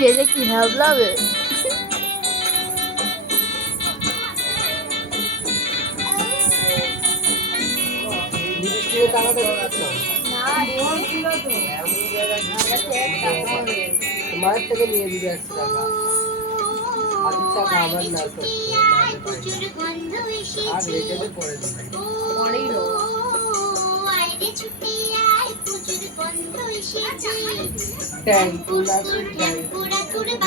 খেলে কি হ্যাবলাবে মায়ের থেকে নিয়ে দিবে 100 টাকা আচ্ছা খাবার না আর রেখে দে পরে দিবে পরেই লো ট্যাঙ্কুলা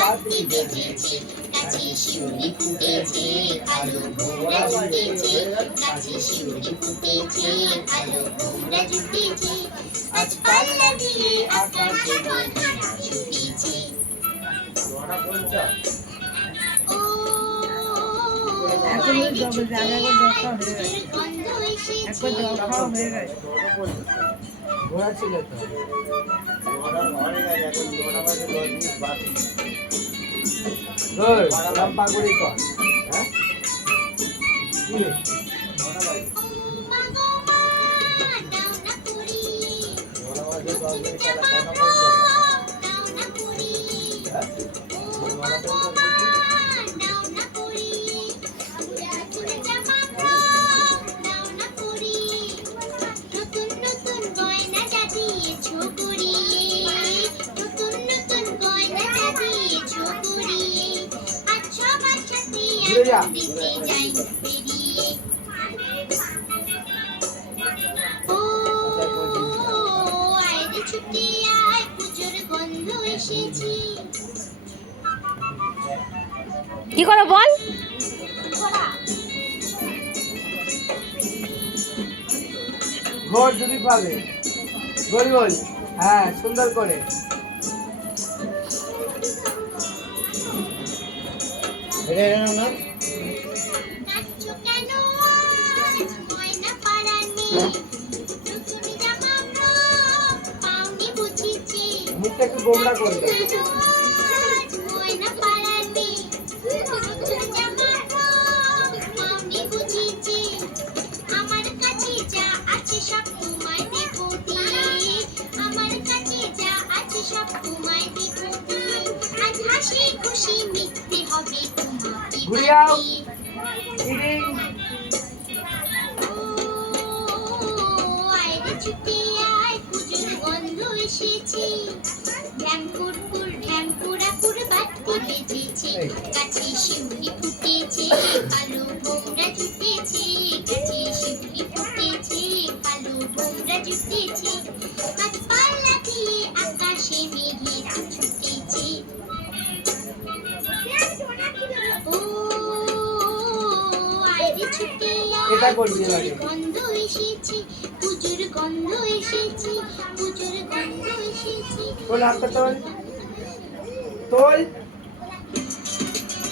বাতি বেজেছে গাছে শিউলি ফুটেছে আলো ভোমরা জুটেছে গাছে শিউলি ফুটেছে আলো ভোমরা জুটেছে আজ পাল্লা দিয়ে আকাশে বাঁধা ছুটেছে এখন জব জায়গা দরকার হয়ে গেছে একবার জব খাওয়া হয়ে গেছে ঘোড়া ছিল তো ঘরে গেছে এখন 9টা বাজে 10 মিনিট বাকি ধর সব পাগুড়ি কর হ্যাঁ কি রে 9টা বাজে 10 মিনিট খেলা কটা পর্যন্ত হ্যাঁ 9টা পর্যন্ত কি করে বল ঘর যদি পাবে গোল গোল হ্যাঁ সুন্দর করে এটা না মুখটা একটু গোমড়া করে দাও ঘুরিয়াও গাছে শিউলি ফুটেছে কালো ভোমরা জুটেছে গাছে শিউলি ফুটেছে কালো ভোমরা জুটেছে আজ পাল্লা দিয়ে আকাশে মেঘেরা ছুটেছে ও আইরে ছুটে এটা করবি লাগে গন্ধ এসেছে পুজোর গন্ধ এসেছে পুজোর গন্ধ এসেছে তোল হাতটা তোল তোল